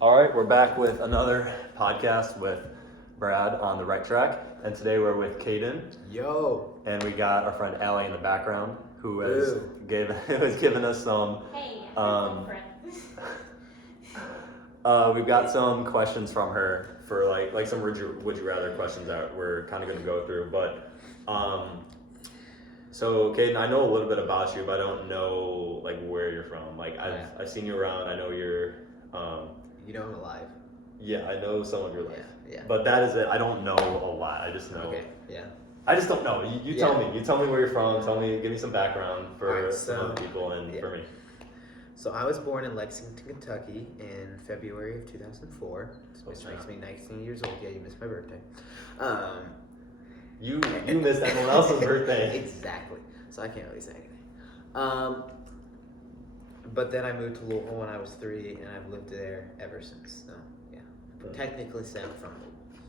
All right, we're back with another podcast with Brad on the right track, and today we're with Kaiden. Yo. And we got our friend Allie in the background, who has Boo. given us some. Hey, We've got some questions from her for like some would you rather questions that we're kind of going to go through. But so Kaiden, I know a little bit about you, but I don't know like where you're from. Like I've seen you around. I know you're. You know I'm alive. Yeah, I know some of your life. Yeah. But that is it. I don't know a lot. I just know. Okay. Yeah. I just don't know. You tell me. You tell me where you're from. Give me some background for Alright, some other people and for me. So I was born in Lexington, Kentucky in February of 2004, which makes me 19 years old. Yeah, you missed my birthday. You missed everyone else's birthday. Exactly. So I can't really say anything. But then I moved to Louisville when I was 3, and I've lived there ever since. So yeah, technically say I'm from Louisville.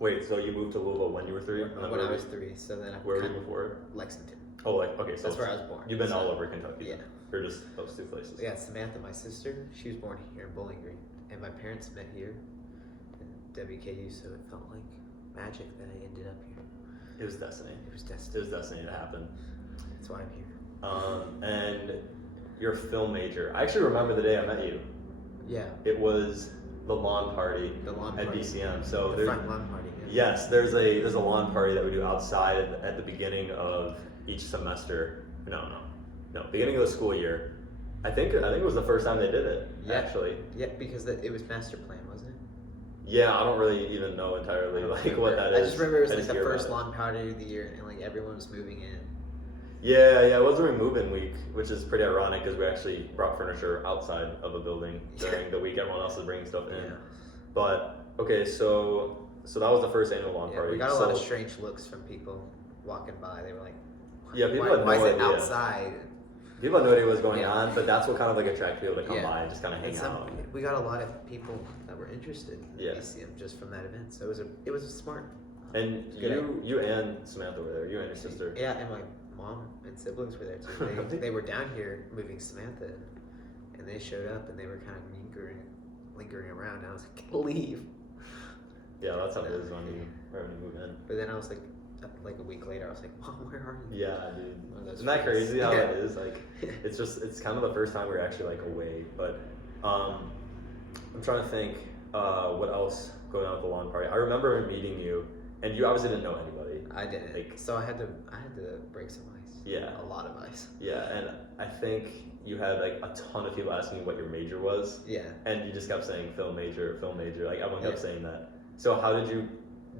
Wait, so you moved to Louisville when you were 3? When I was 3, so then where were you before? Lexington. Oh, like okay, so that's where I was born. You've been all over Kentucky. Yeah. Or just those two places. Yeah, Samantha, my sister, she was born here in Bowling Green, and my parents met here in WKU, so it felt like magic that I ended up here. It was destiny. It was destiny. It was destiny to happen. That's why I'm here. And you're a film major. I actually remember the day I met you. Yeah. It was the lawn party at BCM. So the front lawn party. Yeah. Yes, there's a lawn party that we do outside at the beginning of each semester. No, beginning of the school year. I think it was the first time they did it. Yeah. Actually. Yeah, because it was master plan, wasn't it? Yeah, I don't really even know entirely like what that is. I just remember it was like the first lawn party of the year, and like everyone was moving in. Yeah, it was during move-in week, which is pretty ironic because we actually brought furniture outside of a building during the week. Everyone else is bringing stuff in. Yeah. But okay, so that was the first annual lawn party. We got a lot of strange looks from people walking by. They were like, "Yeah, people had no why is it idea. outside?" People had no idea what was going on, but that's what kind of like attracted people to come by and just kind of hang out. We got a lot of people that were interested in BCM just from that event, so it was a smart. And you and Samantha were there. You and your sister. Yeah, and my mom and siblings were there too. They were down here moving Samantha, and they showed up and they were kind of lingering around. And I was like, leave. Yeah, that's how it is when you move in. But then I was like a week later, I was like, Mom, where are you? Yeah, dude. Isn't that crazy how it is? Like, it's kind of the first time we're actually like away. But I'm trying to think what else going on with the lawn party. I remember meeting you, and you obviously didn't know anybody. I didn't. Like, so I had to break some ice. Yeah. A lot of ice. Yeah, and I think you had like a ton of people asking you what your major was. Yeah. And you just kept saying film major. Like everyone kept saying that. So how did you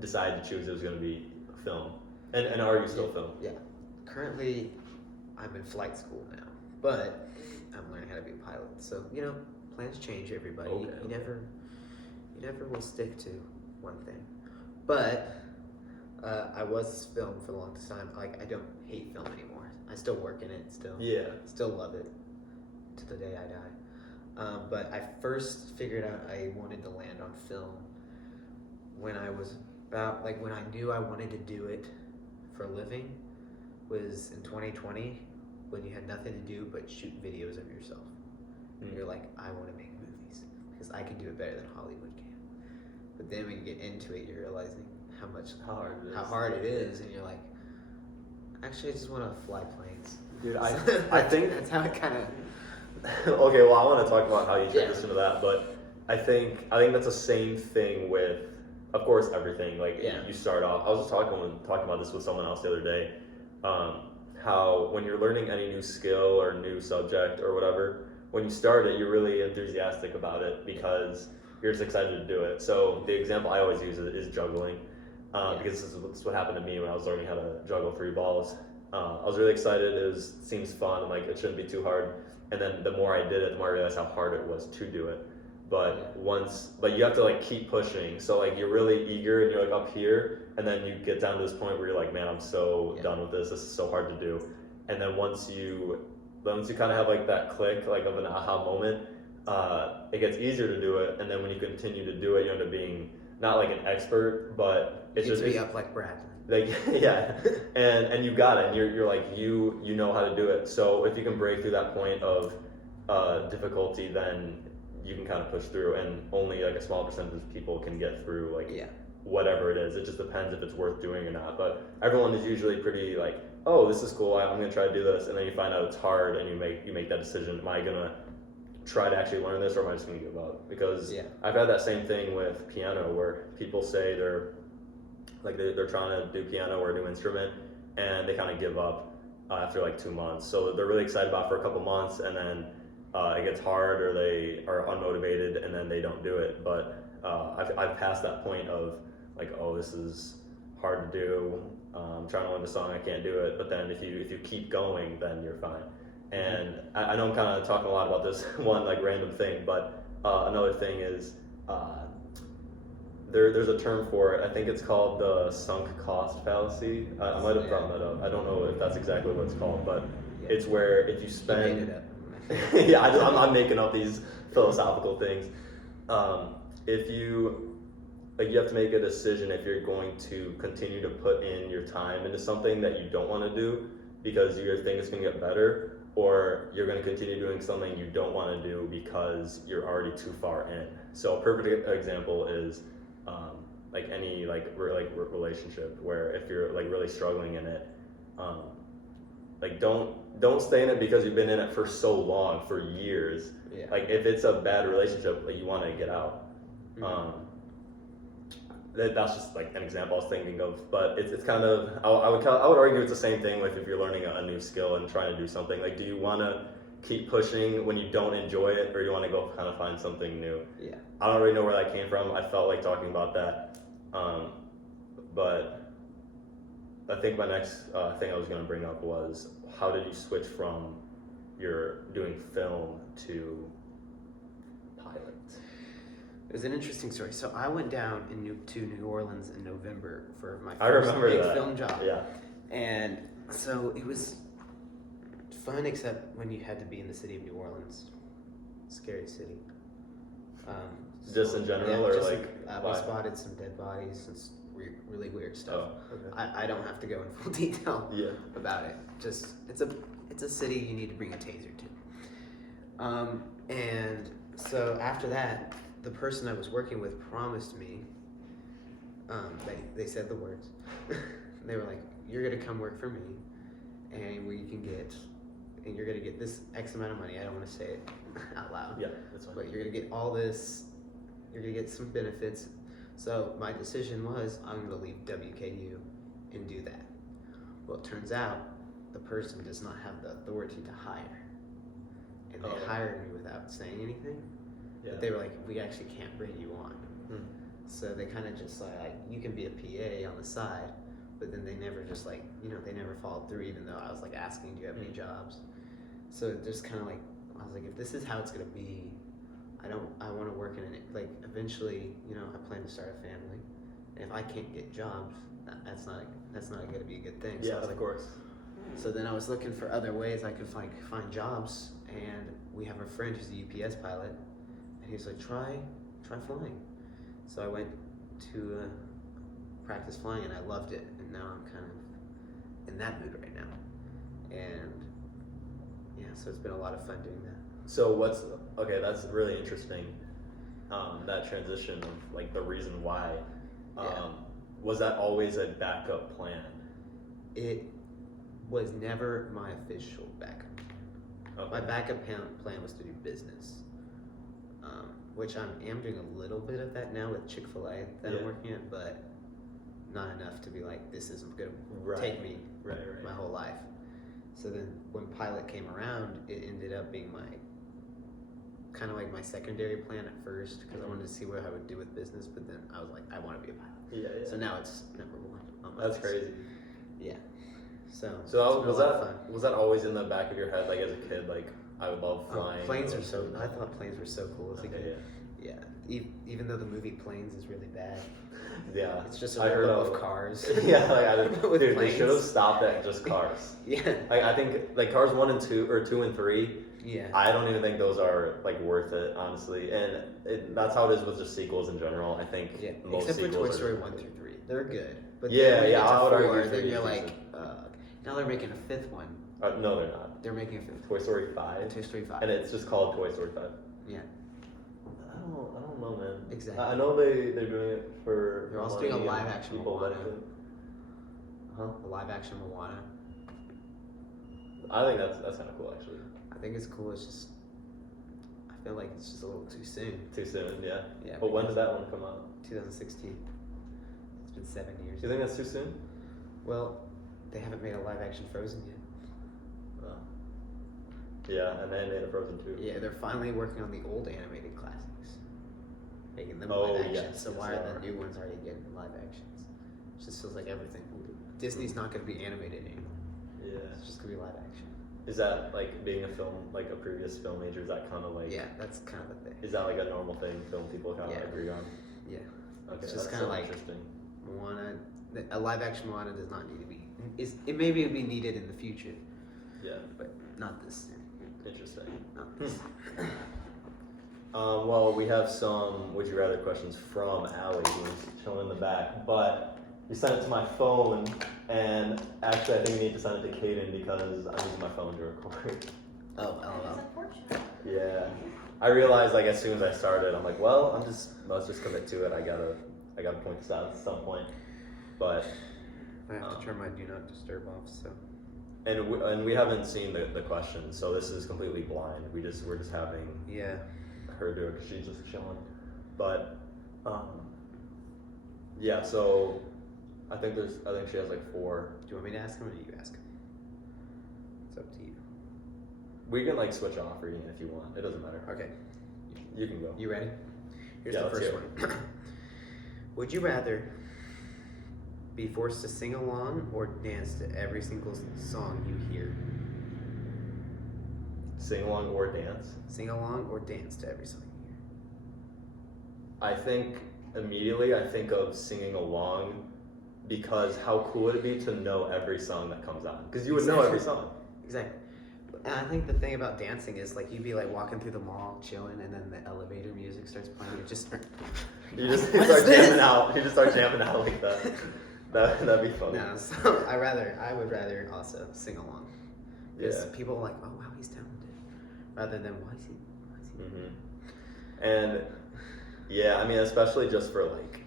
decide to choose it was going to be film? And are you still film? Yeah. Currently, I'm in flight school now, but I'm learning how to be a pilot. So plans change. Everybody. Okay. You never will stick to one thing. But I was film for the longest time. Like I don't hate film anymore. I still work in it. Still love it to the day I die. But I first figured out I wanted to land on film when I was about when I knew I wanted to do it for a living was in 2020 when you had nothing to do but shoot videos of yourself. And you're like, I want to make movies because I can do it better than Hollywood can. But then when you get into it, you're realizing how hard it is, and you're like, actually, I just want to fly planes. Dude, I think that's how it kind of. Okay, well, I want to talk about how you transition to that, but I think that's the same thing with, of course, everything. Like you start off. I was just talking about this with someone else the other day. How when you're learning any new skill or new subject or whatever, when you start it, you're really enthusiastic about it because you're just excited to do it. So the example I always use is juggling. Because this is what happened to me when I was learning how to juggle 3 balls. I was really excited. It seems fun. And it shouldn't be too hard. And then the more I did it, the more I realized how hard it was to do it. But you have to keep pushing. So you're really eager and you're up here, and then you get down to this point where you're like, man, I'm so done with this. This is so hard to do. And then once you kind of have that click of an aha moment, it gets easier to do it. And then when you continue to do it, you end up being not an expert, but it's just be up like Brad. And you got it. And you're you know how to do it. So if you can break through that point of difficulty, then you can kind of push through, and only like a small percentage of people can get through like Yeah. whatever it is. It just depends if it's worth doing or not. But everyone is usually pretty like, oh, this is cool, I'm gonna try to do this, and then you find out it's hard, and you make that decision. Am I gonna try to actually learn this, or am I just gonna give up? Because I've had that same thing with piano, where people say they're trying to do piano or a new instrument, and they kind of give up after like 2 months. So they're really excited about it for a couple months, and then it gets hard, or they are unmotivated, and then they don't do it. But I've passed that point of like, oh, this is hard to do. I'm trying to learn the song, I can't do it. But then if you keep going, then you're fine. And I know I'm kind of talking a lot about this one like random thing, but another thing is there's a term for it. I think it's called the sunk cost fallacy. I might have brought that up. I don't know if that's exactly what it's called, but it's where if you spend... You made it up. Yeah, I'm making up these philosophical things. If you have to make a decision if you're going to continue to put in your time into something that you don't want to do because you think it's going to get better, or you're going to continue doing something you don't want to do because you're already too far in. So a perfect example is like any relationship, where if you're like really struggling in it, like don't stay in it because you've been in it for so long, for years. Yeah. Like if it's a bad relationship, like you want to get out. That's just like an example I was thinking of, but it's kind of, I would argue it's the same thing with if you're learning a new skill and trying to do something. Like, do you want to keep pushing when you don't enjoy it, or do you want to go kind of find something new? Yeah. I don't really know where that came from. I felt like talking about that, but I think my next thing I was going to bring up was, how did you switch from your doing film to pilot? It was an interesting story. So I went down to New Orleans in November for my first big film job. Yeah. And so it was fun, except when you had to be in the city of New Orleans. Scary city. Just in general, or like we spotted some dead bodies and really weird stuff. Oh, okay. I don't have to go in full detail about it. Just it's a city you need to bring a taser to. And so after that, the person I was working with promised me. They said the words. They were like, "You're gonna come work for me, and you're gonna get this X amount of money." I don't want to say it out loud. Yeah, that's fine. But you're gonna get all this. You're gonna get some benefits. So my decision was, I'm gonna leave WKU and do that. Well, it turns out the person does not have the authority to hire, and they hired me without saying anything. Yeah. But they were like, "We actually can't bring you on." So they kind of just like, you can be a PA on the side, but then they never just like, they never followed through, even though I was like asking, "Do you have any jobs?" So just kind of like, I was like, if this is how it's gonna be, I want to work in it. Like eventually, I plan to start a family, and if I can't get jobs, that's not going to be a good thing. So Yeah, I was of course. So then I was looking for other ways I could find jobs, and we have a friend who's a UPS pilot, and he's like, try flying. So I went to practice flying, and I loved it, and now I'm kind of in that mood right now, and yeah, so it's been a lot of fun doing that. So that's really interesting, that transition of like the reason why. Was that always a backup plan? It was never my official backup. Okay. My backup plan was to do business, which I am doing a little bit of that now with Chick-fil-A that I'm working at, but not enough to be like, this is going to take me my whole life. So then when pilot came around, it ended up being kind of like my secondary plan at first, because I wanted to see what I would do with business, but then I was like, I want to be a pilot. Yeah. So now it's number one on my list. Crazy. Yeah. So was that always in the back of your head, like as a kid, like I would love flying? Planes are so. I thought planes were so cool as a kid. Yeah. Even though the movie Planes is really bad. Yeah. It's just a rip-off of Cars. Yeah, like dude, planes. they should have stopped at just Cars. Yeah. Like I think like Cars 1 and 2 or 2 and 3. Yeah. I don't even think those are like worth it, honestly, and that's how it is with just sequels in general. I think most except for Toy Story 1 through 3, they're good. But I would argue. Then you're like, now they're making a fifth one. No, they're not. They're making a fifth. Toy Story 5. Toy Story 5. And it's just called Toy Story 5. Yeah. Exactly. I know they're doing it for. They're also doing a live action Moana. Huh? A live action Moana. I think that's kind of cool, actually. I think it's cool. It's just, I feel like it's just a little too soon. Too soon, yeah. Yeah. But when did that one come out? 2016. It's been 7 years. You think that's too soon? Well, they haven't made a live action Frozen yet. Oh. Yeah, and they made a Frozen 2. Yeah, they're finally working on the old animated classics, making them Oh, live action. yes, So yes, why they are the are. new ones already getting live actions? It just feels like everything. Disney's not going to be animated anymore. Yeah. It's just going to be live action. Is that like being a film, like a previous film major? Is that kind of like? Yeah, that's kind of a thing. Is that like a normal thing film people kind of Yeah. agree on? Yeah. Okay, It's just that's kind of so like interesting. Moana. A live action Moana does not need to be. It maybe it'll be needed in the future, Yeah. but not this. Interesting. Not this. Well, we have some would you rather questions from Allie, who's chilling in the back, but you sent it to my phone, and actually I think we need to send it to Kaiden because I'm using my phone to record. Oh, That's unfortunate. Yeah. I realized like as soon as I started, I'm like, well, let's just commit to it. I gotta point this out at some point. But I have to turn my do not disturb off. So. and we haven't seen the questions, so this is completely blind. We're just having Yeah. her do it because she's just chilling. But yeah, so I think she has like 4. Do you want me to ask him or do you ask him? It's up to you. We can like switch off reading if you want. It doesn't matter. Okay. You can go. You ready? Here's Yeah, the let's first hear one. Would you rather be forced to sing along or dance to every single song you hear? Sing along or dance. Sing along or dance to every song you hear? I think immediately I think of singing along because how cool would it be to know every song that comes on? Because you would know every song. Exactly. And I think the thing about dancing is like you'd be like walking through the mall chilling and then the elevator music starts playing. You just You What start is this? jamming out. You just start jamming out like that. That'd be fun. no. So I would rather also sing along because Yeah. people are like, oh wow, he's talented, rather than why is he? Mm-hmm. And yeah, I mean, especially just for like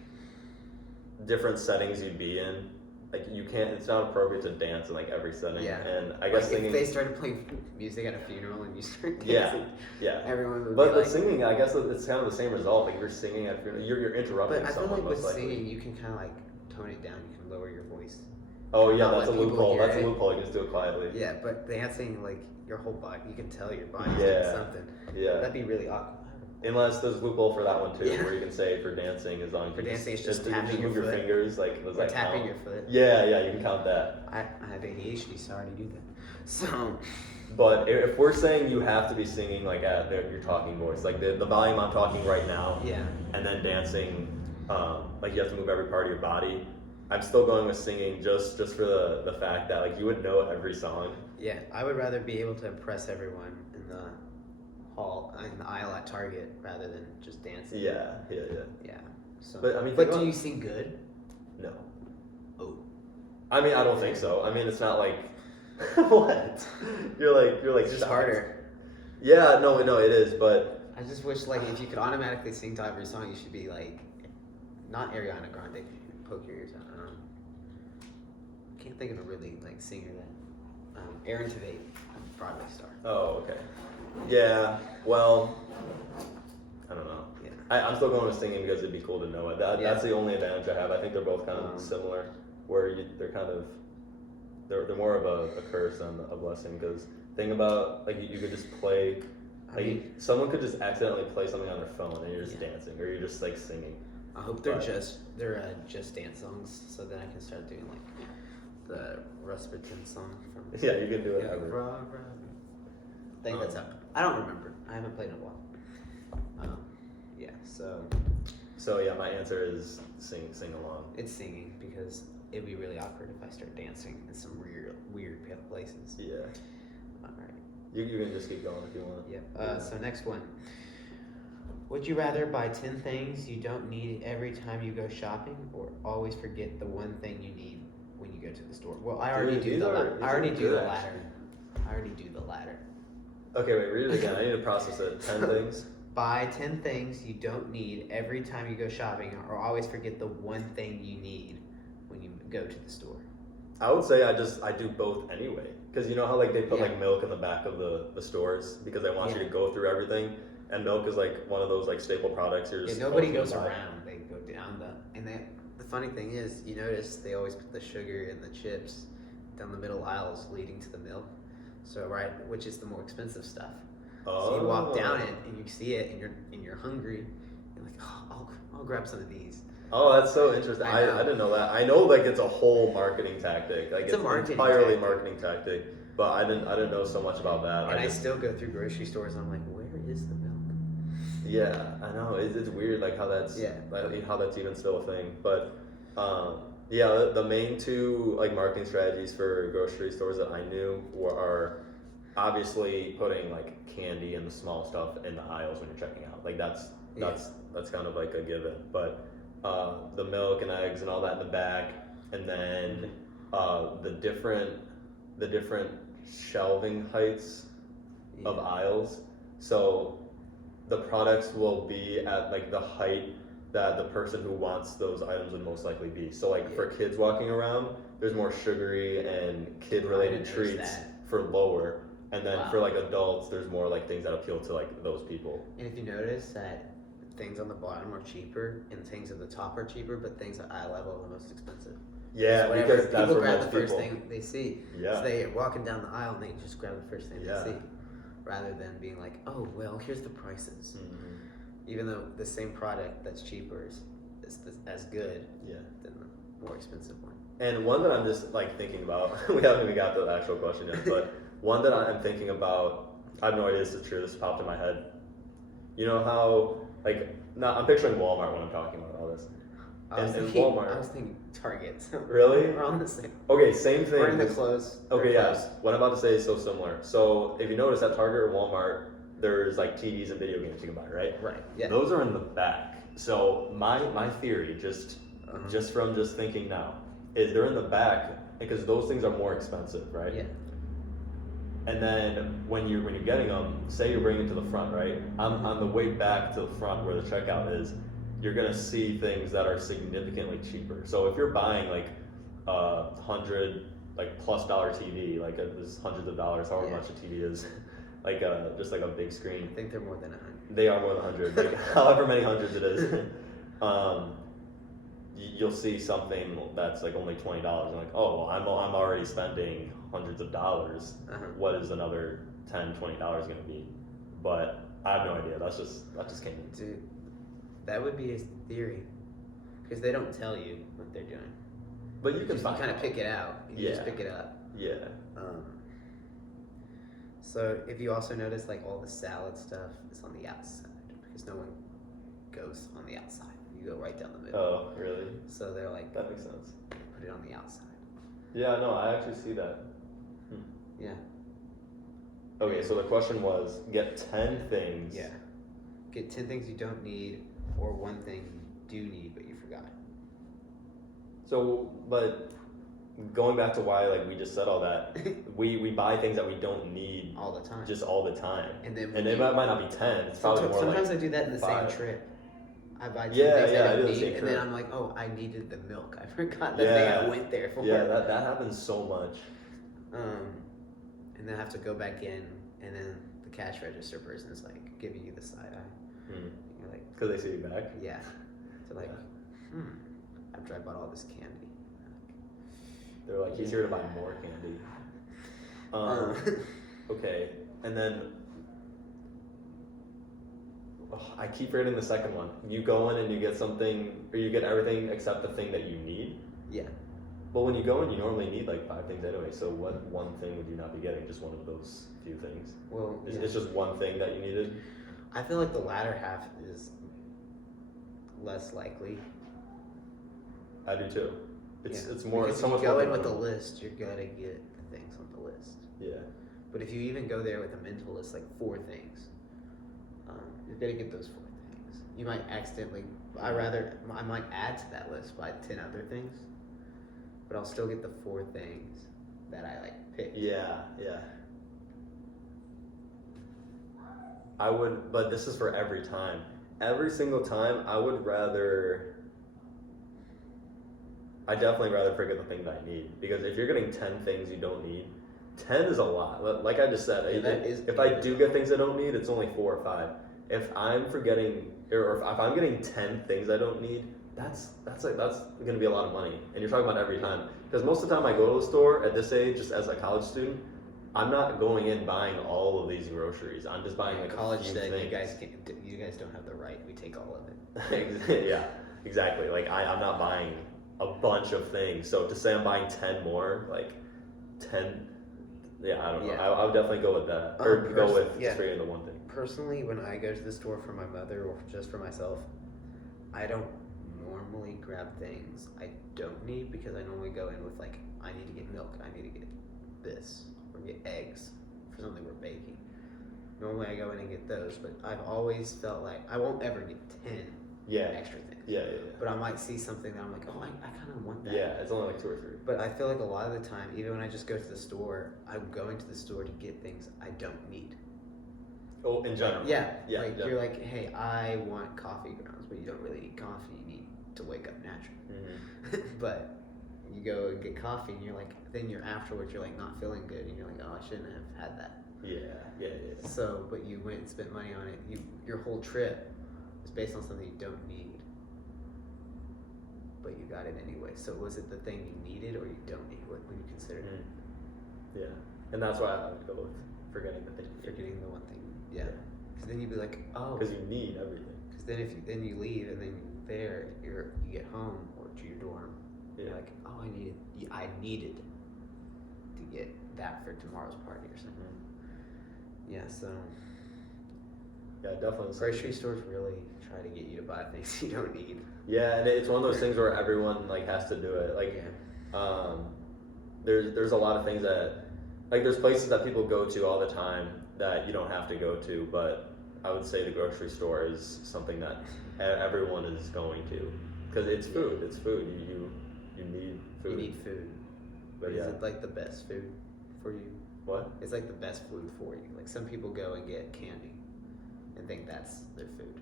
different settings you'd be in. Like you can't. It's not appropriate to dance in like every setting. Yeah. And I guess Like, singing. if they started playing music at a funeral and you start Yeah. dancing, Yeah. everyone would But be the like. singing, I guess it's kind of the same result. Like you're singing at funeral, you're interrupting But I feel someone like with most likely. singing, you can kind of like tone it down. You can lower your voice. Oh yeah, not that's a let people loophole. hear That's a it. loophole. You just do it quietly. Yeah, but dancing, like your whole body, you can tell your body's Yeah. doing something. Yeah. That'd be really awkward. Unless there's a loophole for that one too, Yeah. where you can say for dancing as long as For you dancing, it's just you tapping your move your foot. fingers like does Or that tapping count? your foot. Yeah, you can count that. I have ADHD, so I already do that. So, But if we're saying you have to be singing like at your talking voice, like the volume I'm talking right now, yeah. and then dancing, like you have to move every part of your body. I'm still going with singing just for the fact that like you would know every song. Yeah, I would rather be able to impress everyone in the aisle at Target rather than just dancing. Yeah. Yeah. So, But, I mean, but think do about- you sing good? No. Oh. I mean, I don't think so. I mean, it's not like what you're like It's just shocked. harder. Yeah, no, it is, but I just wish like if you could automatically sing to every song, you should be like, not Ariana Grande. Poke your ears out. Can't think of a really like singer that. Aaron Tveit, Broadway star. oh, okay. Yeah, well, I don't know. Yeah. I'm still going with singing because it'd be cool to know it. Yeah. That's the only advantage I have. I think they're both kind of similar, where they're kind of they're more of a curse than a blessing. Because think about like you could just play, I like mean, someone could just accidentally play something on their phone and you're just Yeah. dancing or you're just like singing. I hope they're But- just dance songs, so then I can start doing like the Rasputin song from. Yeah, you can do it. Yeah, ever. I think that's up. I don't remember. I haven't played in a while. Yeah, so So yeah, my answer is sing along. it's singing because it'd be really awkward if I start dancing in some weird places. Yeah, All right. you can just keep going if you want. Yep. So next one. Would you rather buy 10 things you don't need every time you go shopping, or always forget the one thing you need when you go to the store? Well, I already Dude, do these the are- I already these are do the good, latter. I already do the latter. Okay, wait, read it again. I need to process it. 10 things. Buy 10 things you don't need every time you go shopping, or always forget the one thing you need when you go to the store. I would say I do both anyway, because you know how like they put like milk in the back of the stores because they want you to go through everything, and milk is like one of those like staple products. Nobody goes around; they go down the funny thing is, you notice they always put the sugar and the chips down the middle aisles leading to the milk. So which is the more expensive stuff. Oh. So you walk down it and you see it and you're hungry. You're like, oh, I'll grab some of these. Oh, that's so interesting. I didn't know that. I know like it's a whole marketing tactic. Like it's entirely marketing tactic. But I didn't know so much about that. And I still go through grocery stores and I'm like, where is the milk? Yeah, I know. It's weird like how that's how that's even still a thing. But the main two like marketing strategies for grocery stores that I knew are obviously putting like candy and the small stuff in the aisles when you're checking out. Like that's kind of like a given. But the milk and eggs and all that in the back, and then the different shelving heights of aisles. So the products will be at like the height that the person who wants those items would most likely be. So like for kids walking around, there's more sugary and kid related treats for lower. And then for like adults, there's more like things that appeal to like those people. And if you notice that things on the bottom are cheaper and things at the top are cheaper, but things at eye level are the most expensive. Yeah, because that's people where grab most the first thing they see. Yeah. So they're walking down the aisle and they just grab the first thing they see, rather than being like, oh well, here's the prices. Mm-hmm. Even though the same product that's cheaper is as good than the more expensive one. And one that I'm just like thinking about, we haven't even got to the actual question yet, but one that I'm thinking about, I have no idea if this is true, this popped in my head. You know how, like, I'm picturing Walmart when I'm talking about all this. I was thinking Target. Really? We're on the same. Okay, same thing. We're in the clothes. Okay, yeah. What I'm about to say is so similar. So if you notice at Target or Walmart, there's like TVs and video games you can buy, right? Right. Yeah. Those are in the back. So my theory, just from just thinking now, is they're in the back because those things are more expensive, right? Yeah. And then when you're getting them, say you're bringing it to the front, right? On the way back to the front where the checkout is, you're gonna see things that are significantly cheaper. So if you're buying like $100 plus TV, like there's hundreds of dollars, however much a TV is, like just like a big screen. I think they're more than 100. They are more than 100, like, however many hundreds it is. You'll see something that's like only $20. You're like, oh, well, I'm already spending hundreds of dollars. What is another $10, $20 going to be? But I have no idea. That just came in. Dude, that would be a theory, because they don't tell you what they're doing. But you can kind of pick it out. You just pick it up. Yeah. So if you also notice, like all the salad stuff is on the outside, because no one goes on the outside. You go right down the middle. Oh, really? So they're like, that makes sense. Put it on the outside. Yeah, no, I actually see that. Yeah. Okay, so the question was, get 10 things. Yeah. Get 10 things you don't need, or one thing you do need but you forgot. So, but going back to why like we just said all that, we buy things that we don't need all the time. Just all the time. And then it might not be 10. It's probably more sometimes like I do that in the 5. same trip. I buy 10 things I don't need, and then I'm like, oh, I needed the milk. I forgot the thing I went there for. Yeah, that happens so much. And then I have to go back in, and then the cash register person is like giving you the side eye. You're like, because they see you back. Yeah. So like, after I bought all this candy. They're like, he's here to buy more candy. Okay, and then I keep forgetting the second one. You go in and you get something, or you get everything except the thing that you need. Yeah. But when you go in, you normally need like 5 things anyway. So what one thing would you not be getting? Just one of those few things. Well, it's just one thing that you needed. I feel like the latter half is less likely. I do too. It's more. Because if you go in with a list, you're gonna get the things on the list. Yeah. But if you even go there with a mental list, like 4 things, you're gonna get those 4 things. You might accidentally. I might add to that list by 10 other things, but I'll still get the 4 things that I like picked. Yeah. Yeah. I would, but this is for every time. Every single time, I definitely rather forget the thing that I need. Because if you're getting 10 things you don't need, 10 is a lot. Like I just said, if I do get things I don't need, it's only 4 or 5. If I'm forgetting, or if I'm getting 10 things I don't need, that's gonna be a lot of money. And you're talking about every time. Because most of the time I go to the store at this age, just as a college student, I'm not going in buying all of these groceries. I'm just buying like college a few said things. you guys don't have the right. We take all of it. Yeah, exactly. Like I'm not buying a bunch of things. So to say I'm buying 10 more, like 10, yeah, I don't know. I would definitely go with that. Or go with just figuring the one thing. Personally, when I go to the store for my mother or just for myself, I don't normally grab things I don't need because I normally go in with like, I need to get milk, I need to get this, or get eggs for something we're baking. Normally I go in and get those, but I've always felt like I won't ever get 10 extra things. Yeah. But I might see something that I'm like, oh, I kind of want that. Yeah, it's only like 2 or 3. But I feel like a lot of the time, even when I just go to the store, I'm going to the store to get things I don't need. Oh, in general. Yeah. Like you're like, hey, I want coffee grounds, but you don't really need coffee. You need to wake up naturally. Mm-hmm. But you go and get coffee, and you're like, then you're afterwards, you're like not feeling good, and you're like, oh, I shouldn't have had that. Yeah. So, but you went and spent money on it. Your whole trip is based on something you don't need, but you got it anyway. So was it the thing you needed or you don't need? What would you consider it? Yeah, and that's why I would go with forgetting the thing. Forgetting the one thing. Yeah. Because then you'd be like, oh. Because you need everything. Because then you leave and then you get home or to your dorm. Yeah. You're like, oh, I needed to get that for tomorrow's party or something. Yeah. So. Yeah, definitely. Grocery stores really try to get you to buy things you don't need. Yeah, and it's one of those things where everyone like has to do it. Like, there's a lot of things that, like, there's places that people go to all the time that you don't have to go to, but I would say the grocery store is something that everyone is going to, because it's food. It's food. You need food. You need food. But is it like the best food for you? What? It's like the best food for you. Like some people go and get candy and think that's their food.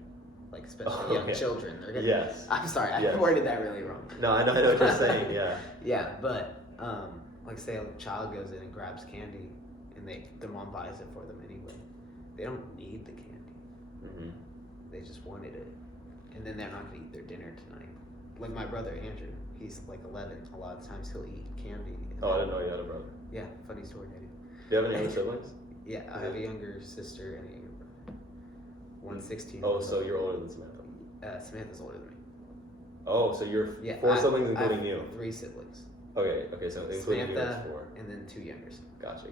Like especially young children. They're gonna, yes. I'm sorry, I worded that really wrong. No, I know what you're saying. Yeah. Yeah, but like say a child goes in and grabs candy, and their mom buys it for them anyway. They don't need the candy. Mm-hmm. They just wanted it, and then they're not gonna eat their dinner tonight. Like my brother Andrew, he's like 11. A lot of times he'll eat candy. Oh, I didn't know you had a brother. Yeah, funny story, Daddy. Do you have any other siblings? Yeah, I have a younger sister and a younger brother. 116. Oh, so you're older than Samantha. Samantha's older than me. Oh, so you're 4 siblings, including you. 3 siblings. Okay, so including Samantha, you, it's 4. And then 2 youngers. Gotcha.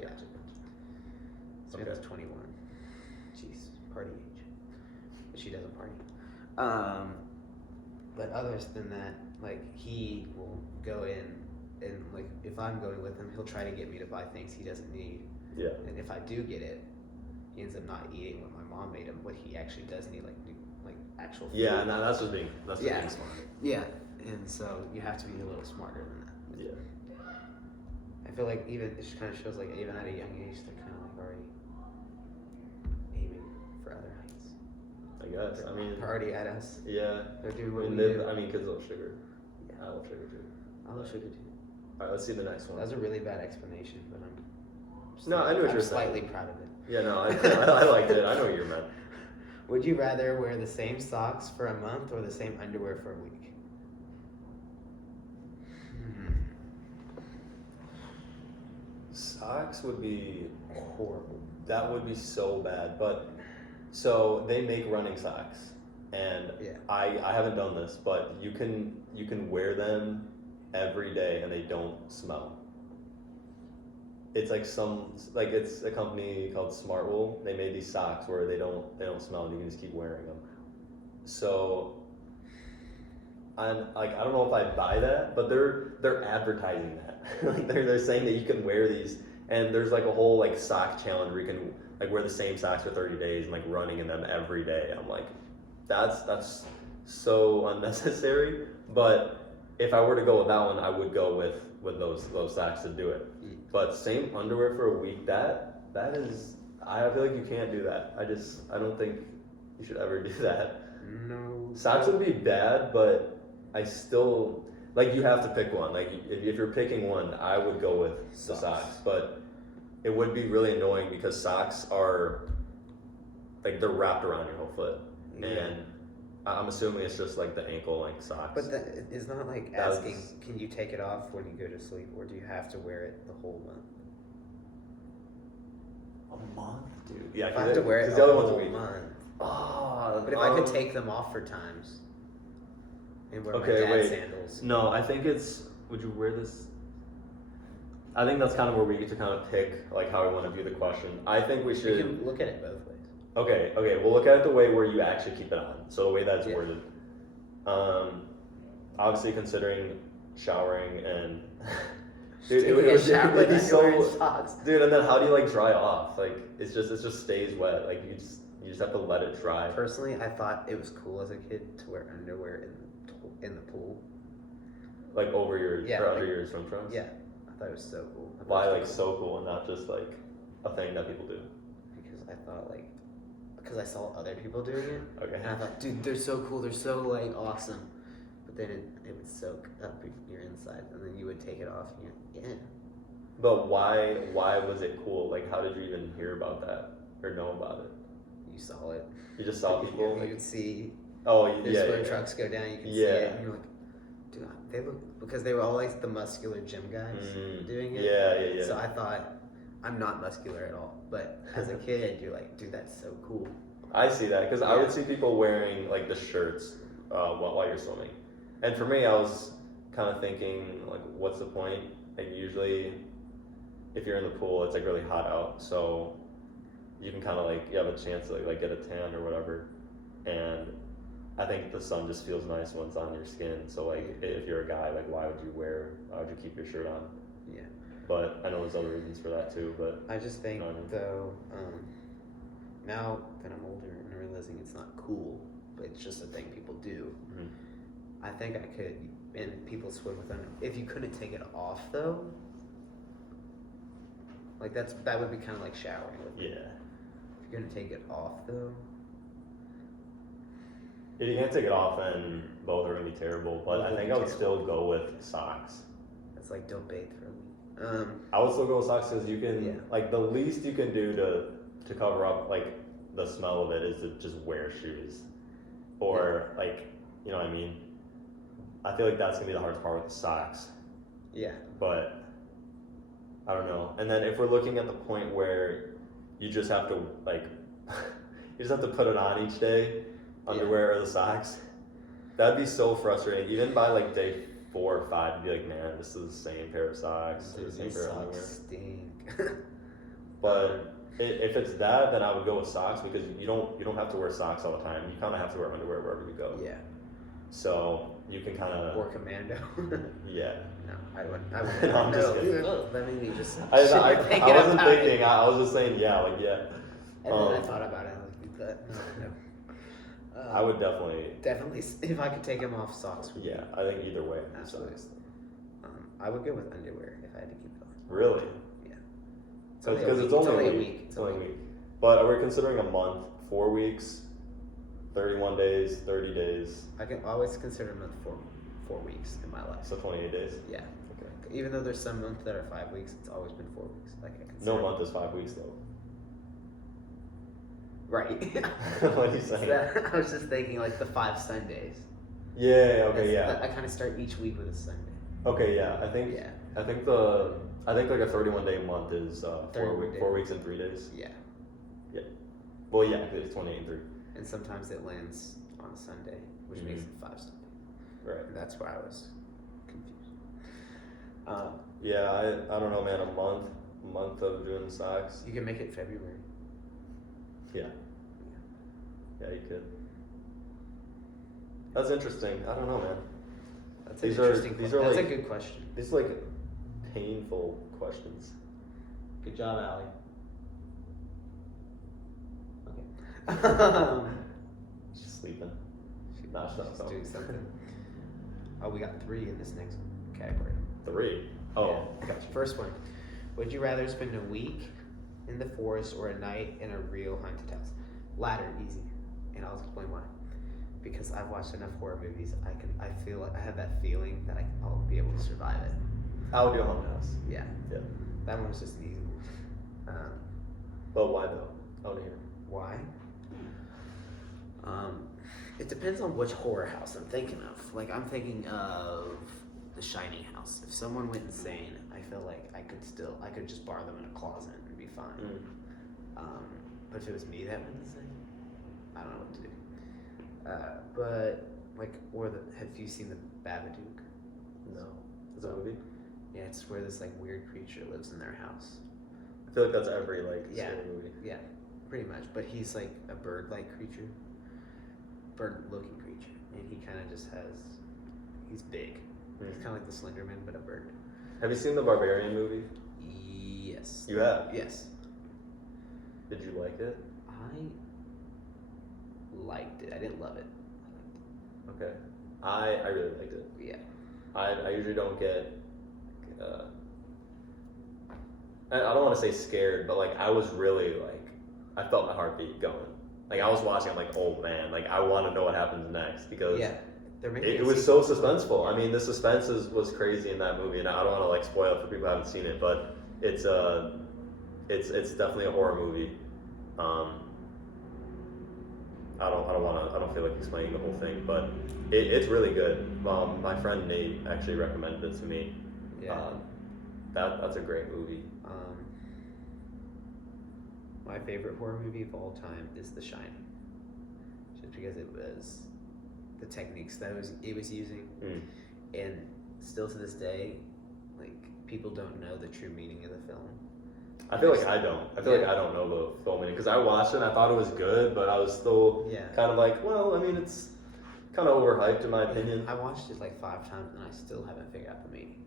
Samantha's 21. Jeez, party age. But she doesn't party. But others than that, like he will go in and like if I'm going with him, he'll try to get me to buy things he doesn't need. Yeah. And if I do get it, he ends up not eating what my mom made him, what he actually does need, like actual food. Yeah, no, that's just being smart. Yeah, and so you have to be a little smarter than that. Yeah. I feel like even it just kind of shows like even at a young age they're kind of like already aiming for other heights. I guess. I mean, already at us. Yeah. They're doing what we do. I mean, kids love sugar. Yeah. I love sugar too. I love sugar too. All right, let's see the next one. That was a really bad explanation, but I knew what you're saying. Slightly proud of it. Yeah, no, I liked it. I know what you meant. Would you rather wear the same socks for a month or the same underwear for a week? Socks would be horrible. That would be so bad. But so they make running socks, and I haven't done this, but you can wear them every day and they don't smell. It's like it's a company called Smartwool. They made these socks where they don't smell and you can just keep wearing them. So I don't know if I buy that, but they're advertising that. Like they're saying that you can wear these, and there's like a whole like sock challenge where you can like wear the same socks for 30 days and like running in them every day. I'm like, that's so unnecessary. But if I were to go with that one, I would go with those socks to do it. But same underwear for a week, that is, I feel like you can't do that. I don't think you should ever do that. No. Socks would be bad, but I still like you have to pick one. Like if you're picking one, I would go with the socks. But it would be really annoying because socks are like they're wrapped around your whole foot, and I'm assuming it's just like the ankle length socks. But that is not like asking, can you take it off when you go to sleep, or do you have to wear it the whole month? A month, dude. Yeah, if I have to wear it the whole month. Oh, but if I could take them off for times and wear my dad's sandals. No, I think it's. Would you wear this? I think that's kind of where we get to kind of pick like how we want to view the question. I think we should. You can look at it both ways. Okay. We'll look at it the way where you actually keep it on. So the way that's worded. Obviously considering showering and dude, it would be so socks. Dude, and then how do you like dry off? Like it just stays wet. Like you just have to let it dry. Personally, I thought it was cool as a kid to wear underwear in the pool. Like over your under your swim trunks? Yeah. I thought it was so cool. Why like so cool and not just like a thing that people do? Because I saw other people doing it. Okay. And I thought, dude, they're so cool. They're so like awesome. But then it would soak up your inside, and then you would take it off. And yeah. But why was it cool? Like, how did you even hear about that or know about it? You saw it. You just saw people. You would see. Their swim trucks go down. You can see it, and you're like, dude, they look because they were always the muscular gym guys doing it. Yeah. So I thought, I'm not muscular at all, but as a kid, you're like, dude, that's so cool. I see that because I would see people wearing like the shirts while you're swimming, and for me, I was kind of thinking like, what's the point? Like usually, if you're in the pool, it's like really hot out, so you can kind of like you have a chance to like get a tan or whatever, and I think the sun just feels nice when it's on your skin. So like if you're a guy, like why would you keep your shirt on? Yeah. But I know there's other reasons for that too. But I just think though, now that I'm older and realizing it's not cool, but it's just a thing people do. Mm-hmm. I think I could, and people swim with them. If you couldn't take it off though, like that would be kind of like showering. Yeah. If you're gonna take it off though. If you can't take it off, then both are gonna be terrible. But I think I would still go with socks. It's like don't bathe for a week. I would still go with socks because you can like the least you can do to cover up like the smell of it is to just wear shoes, or like you know what I mean. I feel like that's gonna be the hardest part with the socks. Yeah. But I don't know. And then if we're looking at the point where you just have to like you just have to put it on each day, underwear or the socks, that'd be so frustrating. Even by like day 4 or 5, you'd be like, man, this is the same pair of socks, the same pair of underwear. Stink. But if it's that, then I would go with socks because you don't have to wear socks all the time. You kind of have to wear underwear wherever you go. Yeah. So you can kind of. Or commando. Yeah. No, I wouldn't. I wouldn't. I'm just kidding. That made me just. I wasn't thinking. I was just saying, yeah, like yeah. And then I thought about it. No. I would definitely. If I could take them off, socks would. Yeah, I think either way. Absolutely. I would go with underwear if I had to keep going. Really? Yeah. Because it's only a week. It's only a week. But we're considering a month, 4 weeks, 31 days, 30 days. I can always consider a month 4 weeks in my life. So 28 days? Yeah. Okay. Even though there's some months that are 5 weeks, it's always been 4 weeks. Like I consider. No month is 5 weeks though. Right. What are you saying? I was just thinking like the 5 Sundays. Yeah. Okay. I kind of start each week with a Sunday. Okay. Yeah. I think like a 31-day month is 4 weeks and 3 days. Yeah. Yeah. Well, yeah, because it's 28 and 3. And sometimes it lands on a Sunday, which makes it 5 Sundays. Right. And that's why I was confused. Yeah, I don't know, man. A month of doing socks. You can make it February. Yeah. Yeah, you could. That's interesting. I don't know, man. That's an interesting question. That's a good question. These are like painful questions. Good job, Allie. Okay. She's sleeping. She's doing something. Oh, we got 3 in this next category. 3? Oh, yeah. Gotcha. First one. Would you rather spend a week in the forest or a night in a real haunted house. Latter, easy. And I'll explain why. Because I've watched enough horror movies, I feel like I have that feeling that I'll be able to survive it. I would do a haunted house. Yeah. Yeah. That one was just an easy one. But why though? I want to hear. Why? It depends on which horror house I'm thinking of. Like, I'm thinking of the Shining house. If someone went insane, I feel like I could just bar them in a closet and be fine. But if it was me that went insane, I don't know what to do. But like, have you seen the Babadook? No. Is that a movie? Yeah, it's where this like weird creature lives in their house. I feel like that's every like scary movie. Yeah, pretty much. But he's like a bird-like creature, bird-looking creature, and he kind of just he's big. He's kind of like the Slender Man, but a bird. Have you seen the Barbarian movie? Yes. You have? Yes. Did you like it? I liked it. I didn't love it. Okay. I really liked it. Yeah. I usually don't get. I don't want to say scared, but like I was really like, I felt my heartbeat going. Like I was watching, I'm like, oh man, like I want to know what happens next because it was so suspenseful. I mean, the suspense was crazy in that movie, and I don't want to like spoil it for people who haven't seen it, but it's definitely a horror movie. I don't feel like explaining the whole thing, but it's really good. My friend Nate actually recommended it to me. Yeah. That's a great movie. My favorite horror movie of all time is The Shining, just because it was the techniques that it was using, and still to this day, like people don't know the true meaning of the film. I feel like I don't. I feel like I don't know the film meaning because I watched it and I thought it was good, but I was still kind of like, well, I mean, it's kind of overhyped in my opinion. I watched it like 5 times and I still haven't figured out the meaning.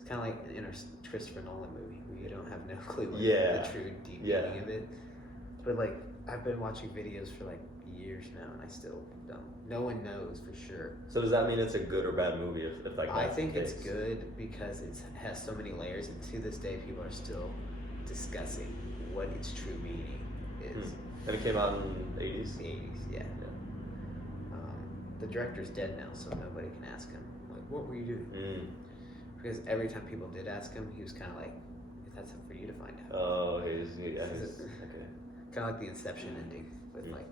It's kind of like an Christopher Nolan movie where you don't have no clue what the true deep meaning of it. But like, I've been watching videos for like years now and I still don't. No one knows for sure. So does that mean it's a good or bad movie? If like I think it's good because it has so many layers, and to this day, people are still discussing what its true meaning is. And it came out in the 80s? The 80s, yeah. The director's dead now, so nobody can ask him, like, what were you doing? Because every time people did ask him, he was kind of like, that's up for you to find out. Oh, okay. Kind of like the Inception ending with like,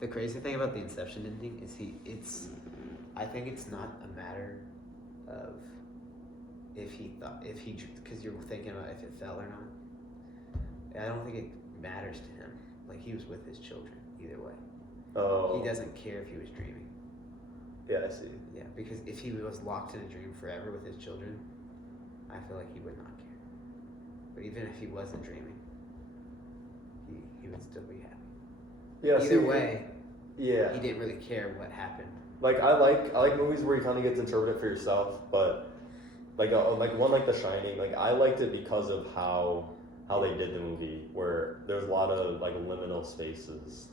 the crazy thing about the Inception ending is I think it's not a matter of because you're thinking about if it fell or not. I don't think it matters to him. Like, he was with his children either way. Oh. He doesn't care if he was dreaming. Yeah, I see. Yeah, because if he was locked in a dream forever with his children, I feel like he would not care. But even if he wasn't dreaming, he would still be happy. Yeah. Either way. Yeah. He didn't really care what happened. Like I like movies where you kind of get to interpret it for yourself, but like one like The Shining, like I liked it because of how they did the movie, where there's a lot of like liminal spaces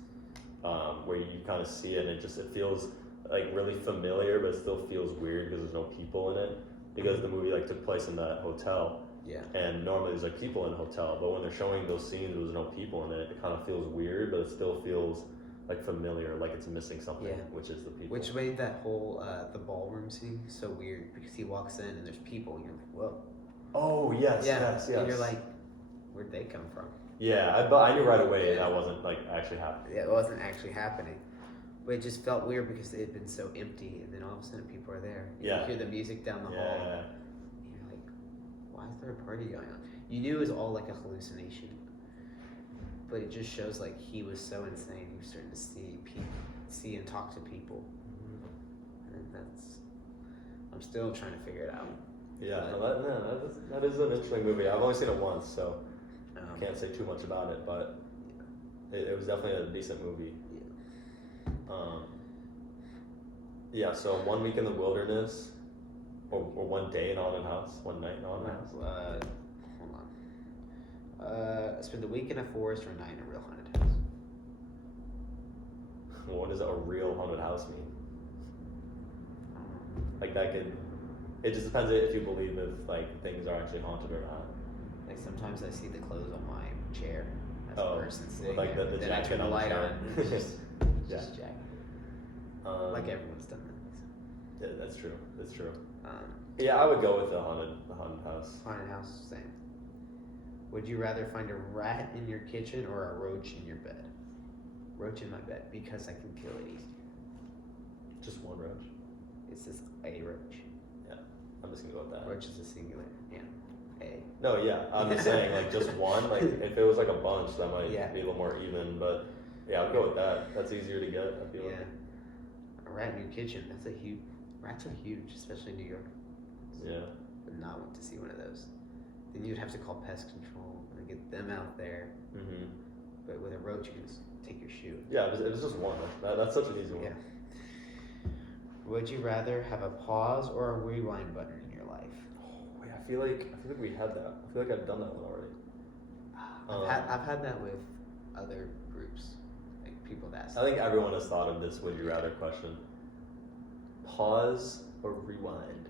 where you kind of see it and it feels like really familiar, but it still feels weird because there's no people in it, because the movie like took place in that hotel. Yeah. And normally there's like people in a hotel, but when they're showing those scenes where there's no people in it, it kind of feels weird, but it still feels like familiar, like it's missing something, which is the people. Which made that whole the ballroom scene so weird, because he walks in and there's people and you're like, whoa. Oh yes, yes. And you're like, where'd they come from? Yeah, but I knew right away that wasn't like actually happening. Yeah, it wasn't actually happening. But it just felt weird because it had been so empty, and then all of a sudden people are there. You hear the music down the hall. And you're like, why is there a party going on? You knew it was all like a hallucination. But it just shows like he was so insane. He was starting to see and talk to people. And I'm still trying to figure it out. Yeah, that is an interesting movie. I've only seen it once, so I can't say too much about it, but it was definitely a decent movie. So 1 week in the wilderness, or 1 day in haunted house, 1 night in haunted house. Hold on. Spend a week in a forest or a night in a real haunted house. Well, what does a real haunted house mean? Like that could. It just depends if you believe if like things are actually haunted or not. Like sometimes I see the clothes on my chair as a person sitting like there. the Then I turn the light on. And it's just Jack. Like everyone's done that. Yeah, that's true. That's true. Um, Yeah, I would go with the haunted house. Haunted house, same. Would you rather find a rat in your kitchen or a roach in your bed? Roach in my bed because I can kill it easy. Just one roach. It's just a roach. Yeah, I'm just gonna go with that. Roach is a singular. Yeah. A. No, yeah, I'm just saying like just one. Like if it was like a bunch, that might Yeah. be a little more even. But yeah, I'll go with that. That's easier to get. I feel Yeah. like. A rat in your kitchen. That's a huge. Rats are huge, especially in New York. Yeah. Would not want to see one of those. Then you'd have to call pest control and get them out there. Mm-hmm. But with a roach, you can just take your shoe. Yeah, it was just one. That's such an easy one. Yeah. Would you rather have a pause or a rewind button in your life? Oh, wait, I feel like we had that. I feel like I've done that one already. I've had that with other groups, like people that ask. I think everyone has thought of this would you rather question. Pause or rewind?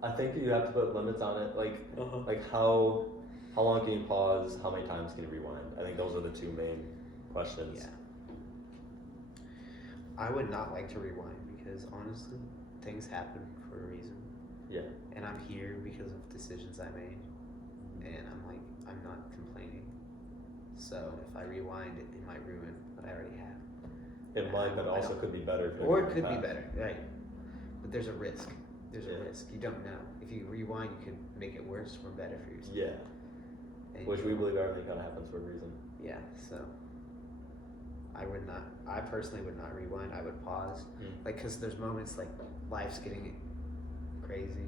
I think you have to put limits on it, like how long can you pause? How many times can you rewind? I think those are the two main questions. Yeah. I would not like to rewind because honestly, things happen for a reason. Yeah. And I'm here because of decisions I made, and I'm not complaining. So if I rewind, it might ruin what I already have. It might, but also could be better. Or it could be better, right? But there's a risk. There's a risk. You don't know. If you rewind, you could make it worse or better for yourself. Yeah. Which we believe everything kind of happens for a reason. Yeah. So I personally would not rewind. I would pause, because there's moments like life's getting crazy,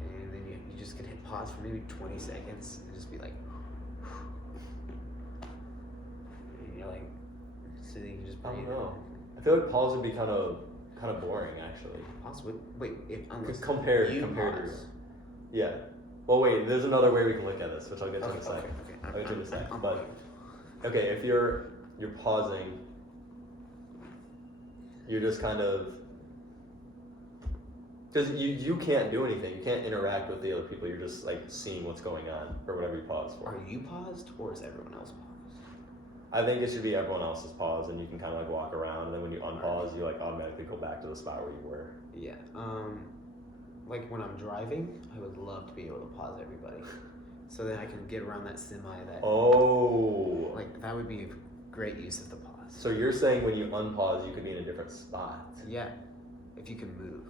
and then you just can hit pause for maybe 20 seconds and just be like, and you're like, so you can just breathe. I don't know. I feel like pause would be kind of boring actually. Pause would unless compared you to pause. Yeah. Well, wait. There's another way we can look at this, which I'll get to in a second. Okay. I'll get to in a second. But okay, if you're pausing, you're just kind of, because you can't do anything. You can't interact with the other people. You're just like seeing what's going on or whatever you pause for. Are you paused or is everyone else paused? I think it should be everyone else's pause, and you can kind of like walk around, and then when you unpause, you like automatically go back to the spot where you were. Yeah. Like when I'm driving, I would love to be able to pause everybody, so then I can get around that semi. Like that would be a great use of the pause. So you're saying when you unpause, you could be in a different spot? Yeah, if you can move.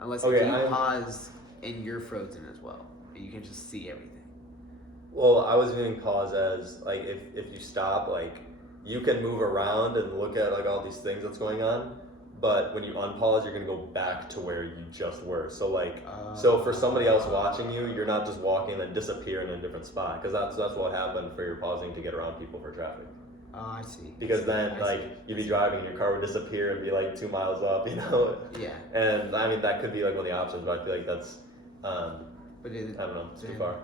Unless Okay, if you pause and you're frozen as well, you can just see everything. Well, I was viewing pause as like if you stop, like you can move around and look at like all these things that's going on, but when you unpause, you're gonna go back to where you just were. So like, so for somebody else watching you, you're not just walking and disappear in a different spot, because that's what happened for your pausing to get around people for traffic. Oh, I see. Because then you'd be driving and your car would disappear and be like 2 miles up, you know? Yeah. And I mean that could be like one of the options, but I feel like that's I don't know, it's too far.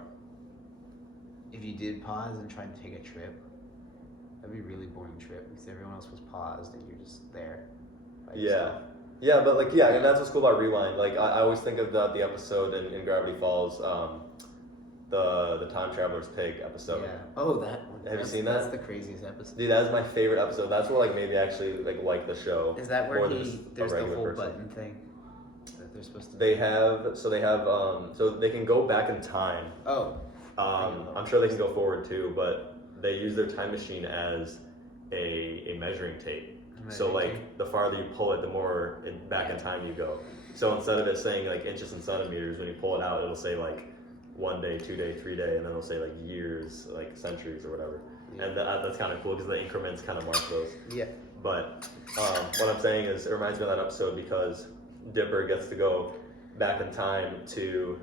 If you did pause and tried to take a trip, that'd be a really boring trip because everyone else was paused and you're just there. Yeah. Yeah, but like, and that's what's cool about Rewind. Like, I always think of the episode in Gravity Falls, the Time Traveler's Pig episode. Yeah. Oh, that one. Have you seen that? That's the craziest episode. Dude, that is my favorite episode. That's where like maybe actually like the show. Is that where there's the whole button thing that they're supposed to? They have so they can go back in time. Oh. I'm sure they can go forward too, but they use their time machine as a measuring tape. So like the farther you pull it, the more back in time you go. So instead of it saying like inches and centimeters, when you pull it out, it'll say like 1 day, 2 day, 3 day, and then it'll say like years, like centuries or whatever. Yeah. And that's kind of cool because the increments kind of mark those. Yeah. But what I'm saying is it reminds me of that episode because Dipper gets to go back in time to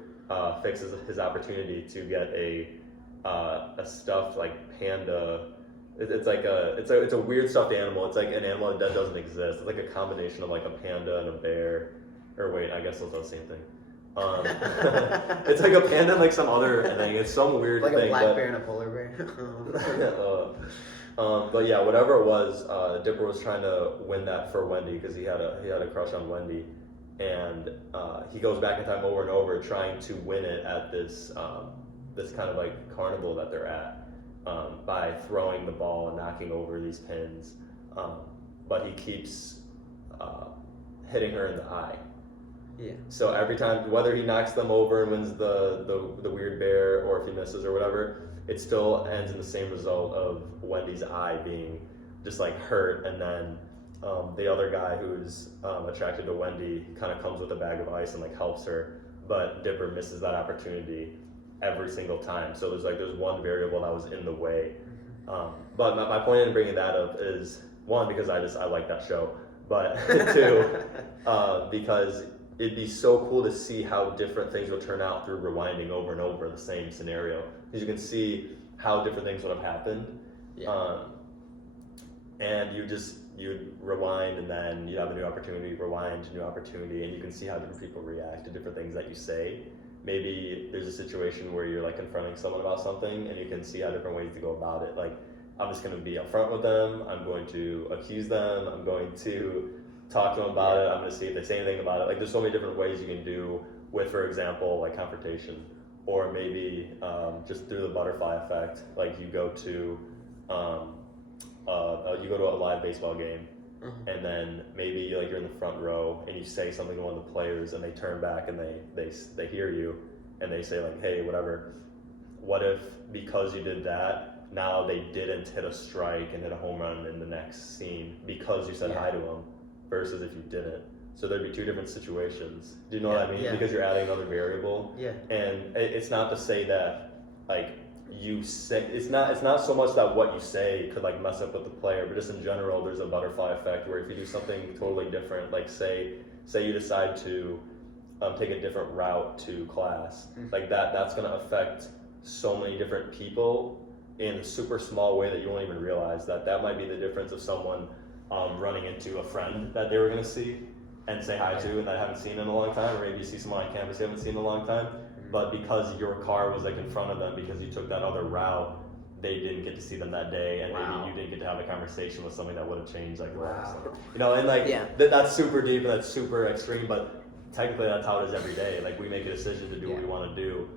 fix his opportunity to get a stuffed like panda. It's a weird stuffed animal. It's like an animal that doesn't exist. It's like a combination of like a panda and a bear. Or wait, I guess those are the same thing. It's like a panda and like some other thing. It's some weird like thing. Like a black bear and a polar bear. But yeah, whatever it was, Dipper was trying to win that for Wendy because he had a crush on Wendy, and he goes back in time over and over trying to win it at this this kind of like carnival that they're at by throwing the ball and knocking over these pins, but he keeps hitting her in the eye. Yeah. So every time, whether he knocks them over and wins the weird bear, or if he misses or whatever, it still ends in the same result of Wendy's eye being just like hurt, and then the other guy who's attracted to Wendy kind of comes with a bag of ice and like helps her, but Dipper misses that opportunity every single time. So there's one variable that was in the way. But my point in bringing that up is, one, because I like that show, but two, because it'd be so cool to see how different things would turn out through rewinding over and over the same scenario, because you can see how different things would have happened. Yeah. And you'd rewind, and then you have a new opportunity, rewind, new opportunity, and you can see how different people react to different things that you say. Maybe there's a situation where you're like confronting someone about something, and you can see how different ways to go about it. Like, I'm just going to be upfront with them, I'm going to accuse them, I'm going to talk to them about it, I'm going to see if they say anything about it. Like, there's so many different ways you can do with, for example, like confrontation, or maybe just through the butterfly effect. Like, you go to a live baseball game, and then maybe you're in the front row and you say something to one of the players, and they turn back and they hear you, and they say like, hey, whatever, what if because you did that, now they didn't hit a strike and hit a home run in the next scene because you said hi to them, versus if you didn't. So there'd be two different situations. Do you know what I mean? Yeah. Because you're adding another variable. Yeah. And it's not to say that like you say, it's not so much that what you say could like mess up with the player, but just in general, there's a butterfly effect where if you do something totally different, like say you decide to take a different route to class, like that's going to affect so many different people in a super small way that you won't even realize that might be the difference of someone running into a friend that they were going to see and say hi to, and that I haven't seen in a long time, or maybe you see someone on campus you haven't seen in a long time, but because your car was like in front of them because you took that other route, they didn't get to see them that day, and maybe you didn't get to have a conversation with something that would have changed like lives. You know, and like that's super deep and that's super extreme, but technically that's how it is every day. Like, we make a decision to do what we want to do.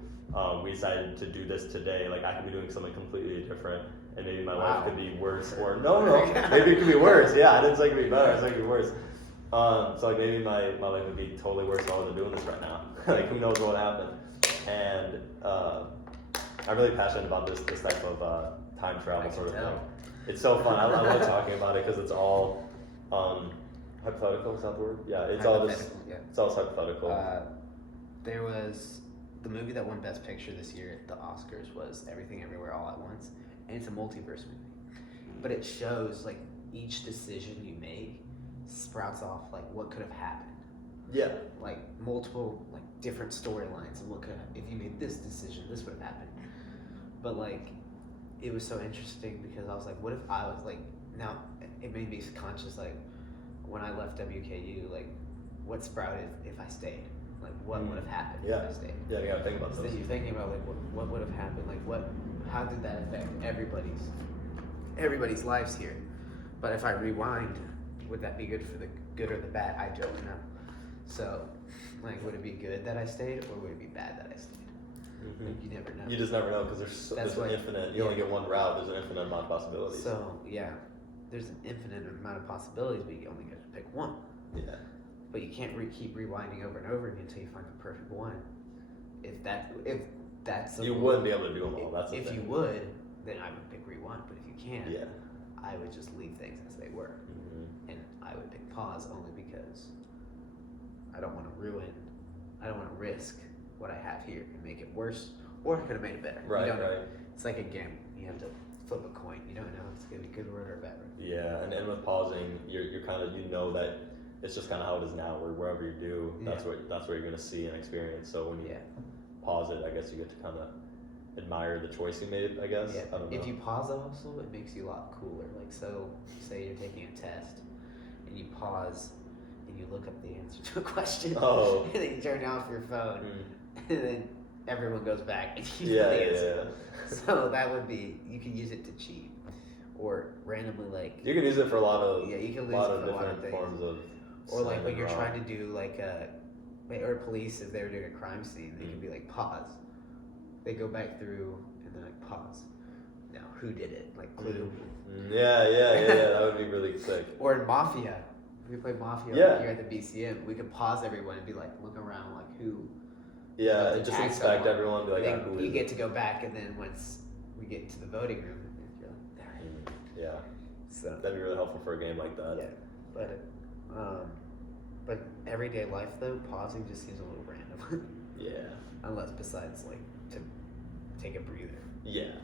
We decided to do this today. Like, I could be doing something completely different, and maybe my life could be worse, or no, maybe it could be worse. Yeah, I didn't say it could be better. I said it could be worse. So like maybe my life would be totally worse if I wasn't doing this right now. Like, who knows what would happen? And I'm really passionate about this type of time travel sort of thing. It's so fun. I love talking about it because it's all hypothetical. Is that the word? Yeah, it's all just it's all hypothetical. There was the movie that won Best Picture this year at the Oscars was Everything Everywhere All at Once, and it's a multiverse movie. But it shows like each decision you make sprouts off like what could have happened. Yeah. Like multiple like different storylines and what could have, if you made this decision, this would have happened. But like it was so interesting because I was like, what if I was like, now it made me conscious, like when I left WKU, like what sprouted if I stayed? Like what would have happened if I stayed? Yeah, you gotta think about this. Then you're thinking about like what would have happened, like how did that affect everybody's lives here? But if I rewind, would that be good for the good or the bad? I don't know. So, like, would it be good that I stayed, or would it be bad that I stayed? Like, you never know. You just never know, because there's an infinite. You only get one route. There's an infinite amount of possibilities. So yeah, there's an infinite amount of possibilities, but you only get to pick one. Yeah. But you can't keep rewinding over and over again until you find the perfect one. If that's you wouldn't be able to do them all. That's the if thing. you would, then I would pick rewind. But if you can't, yeah, I would just leave things as they were, and I would pick pause only because I don't want to risk what I have here and make it worse, or I could have made it better. Right, It's like a gamble. You have to flip a coin. You don't know if it's gonna be good or bad. Yeah, and with pausing, you're kind of, you know that it's just kind of how it is now. Where wherever you do, that's where you're gonna see and experience. So when you pause it, I guess you get to kind of admire the choice you made. I guess. Yeah. I don't know. If you pause also, it makes you a lot cooler. Like, so say you're taking a test and you pause and you look up the answer to a question, and then you turn off your phone, and then everyone goes back and you know the answer. So that would be, you can use it to cheat, or randomly, like you can use it for a lot of you can a lot of different forms of Or like when you're trying to do like or police, if they're doing a crime scene, they can be like, pause. They go back through and they're like, pause. Now, who did it? Like, clue. Yeah. That would be really sick. Or in Mafia. If we play Mafia like here at the BCM, we could pause everyone and be like, look around, like, who. Yeah, just inspect everyone, be like, then you get to go back, and then once we get to the voting room, you're like, there. Yeah. So that'd be really helpful for a game like that. Yeah, but everyday life though, pausing just seems a little random. Yeah. Unless besides like to take a breather. Yeah.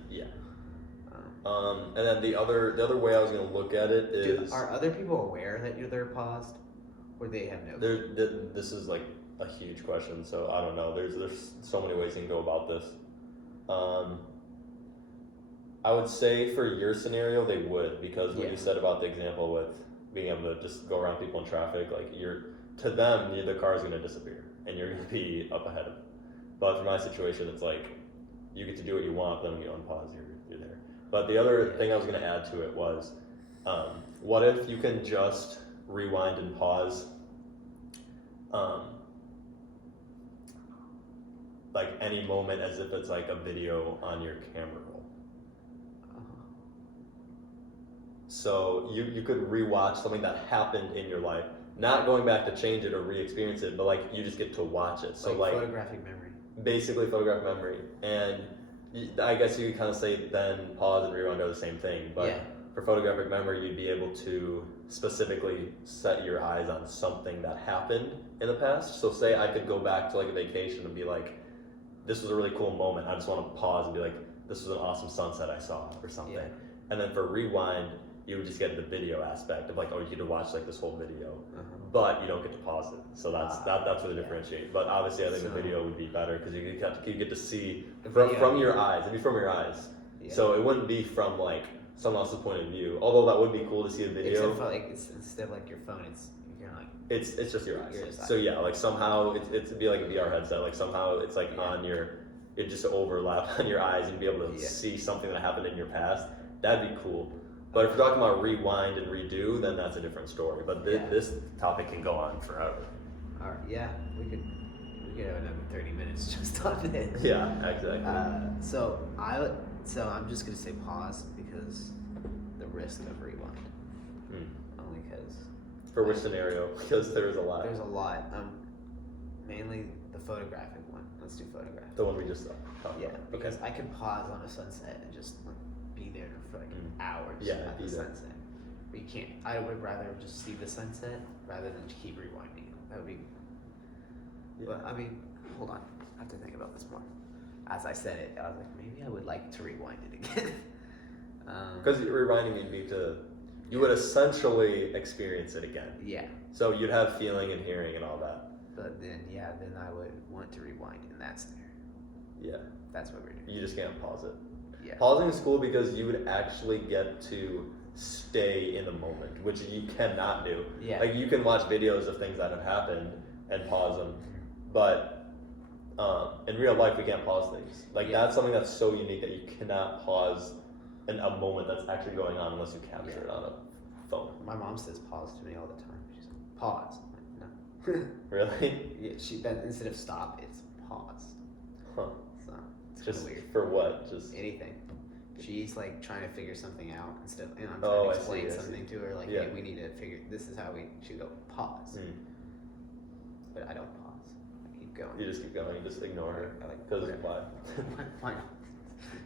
And then the other way I was gonna look at it is, are other people aware that they're paused, or they have no? This is like a huge question, so I don't know. There's so many ways you can go about this. I would say for your scenario they would, because what you said about the example with being able to just go around people in traffic, like to them the car is going to disappear and you're going to be up ahead of them. But for my situation, it's like you get to do what you want, but then when you unpause, you're there. But the other thing I was going to add to it was, what if you can just rewind and pause, like any moment as if it's like a video on your camera roll. So you could rewatch something that happened in your life, not going back to change it or re-experience it, but like you just get to watch it. So like photographic memory. Basically photographic memory. And I guess you could kind of say then pause and rewind are the same thing, but for photographic memory, you'd be able to specifically set your eyes on something that happened in the past. So say I could go back to like a vacation and be like, this was a really cool moment. I just want to pause and be like, this was an awesome sunset I saw or something. Yeah. And then for rewind, you would just get the video aspect of like, oh, you get to watch like this whole video, but you don't get to pause it. So that's where they differentiate. But obviously, I think the video would be better because you get to see from your eyes. It'd be from your eyes. Yeah. So it wouldn't be from like someone else's point of view. Although that would be cool to see a video. Except for like instead of like your phone, it's just your eyes. So yeah, like somehow it'd be like a VR headset. Like somehow it's like on it just overlap on your eyes and be able to see something that happened in your past. That'd be cool. But if we're talking about rewind and redo, then that's a different story. But this topic can go on forever. All right, yeah, we could have another 30 minutes just on this. Yeah, exactly. So I'm just gonna say pause because the risk of rewind. Only because. For which scenario? Because there's a lot. There's a lot. Mainly the photographic one. Let's do photographic. The one we just saw. Yeah, because I could pause on a sunset and just like be there for like hours at the sunset. But you can't. I would rather just see the sunset rather than keep rewinding. That would be. Yeah. But I mean, hold on. I have to think about this more. As I said it, I was like, maybe I would like to rewind it again. Because rewinding you would essentially experience it again. Yeah. So you'd have feeling and hearing and all that. But then I would want to rewind in that scenario. Yeah. That's what we're doing. You just can't pause it. Yeah. Pausing is cool because you would actually get to stay in the moment, which you cannot do. Yeah. Like you can watch videos of things that have happened and pause them, but in real life we can't pause things. Like that's something that's so unique that you cannot pause in a moment that's actually going on unless you capture it on a phone. My mom says pause to me all the time. She's like, pause. I'm like, no. Really? Yeah. Instead of stop, it's pause. Huh. So it's just weird. For what? Just anything. She's like trying to figure something out instead of, I'm trying to explain something to her. Like, hey, we need to figure. This is how she go pause. But I don't pause. I keep going. You just keep going. You just ignore her. Because why? Why not?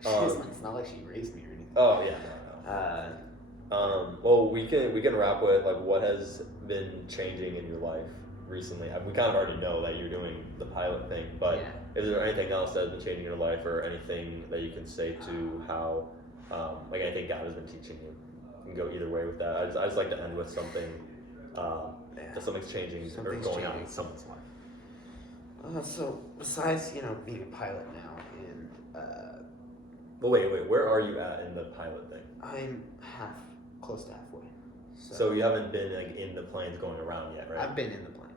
It's not like she raised me or anything. Oh yeah. No. Well, we can wrap with like what has been changing in your life recently. We kind of already know that you're doing the pilot thing, but is there anything else that has been changing in your life, or anything that you can say to how, like anything God has been teaching you? You can go either way with that. I just like to end with something that something's changing or going on in someone's life. So besides being a pilot now and. But wait, where are you at in the pilot thing? I'm close to halfway. So you haven't been like in the planes going around yet, right? I've been in the plane.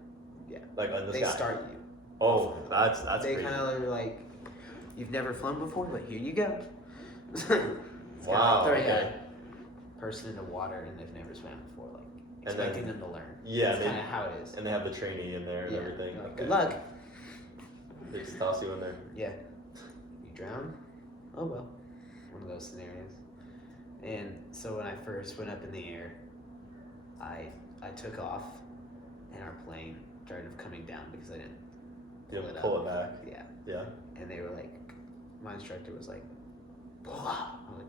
Yeah. Like on the They sky. start you. Oh, that's They crazy. kind of are like, you've never flown before, but here you go. Wow. Throwing a person into water and they've never swam before. Like expecting them to learn. Yeah, that's kind of how it is. And they have the trainee in there and everything. Like, good luck. They just toss you in there. Yeah. You drown? Oh well. One of those scenarios. And so when I first went up in the air, I took off, and our plane started coming down because I didn't pull it back. Yeah. Yeah. And they were like, my instructor was like, pull up. I'm like,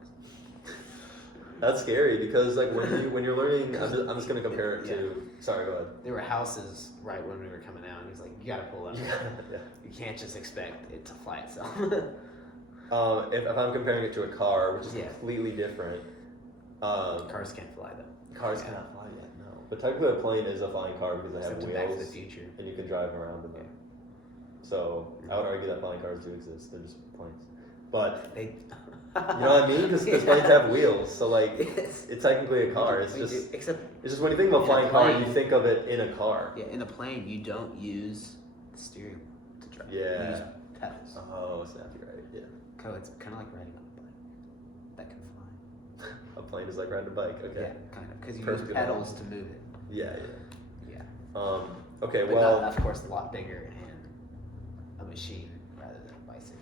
that's scary because like when you're learning, I'm just gonna compare it to. Sorry, go ahead. There were houses right when we were coming out, and he was like, "You gotta pull up. Yeah. You can't just expect it to fly itself." If I'm comparing it to a car, which is completely different. Cars can't fly though. Cars cannot fly yet, no. But technically, a plane is a flying car because they have wheels. Back to the Future. And you can drive around in them. So I would argue that flying cars do exist. They're just planes. But they. You know what I mean? Because planes have wheels, so like it's technically a car. It's just when you think of a flying car, you think of it in a car. Yeah, in a plane, you don't use the steering to drive. Yeah. You use pedals. Oh, snap! You're right. Yeah. So it's kind of like riding on a bike that can fly. A plane is like riding a bike. Okay. Yeah, kind of, because you use pedals to move it. Yeah. Yeah. Okay. But well. Of course, a lot bigger and a machine rather than a bicycle.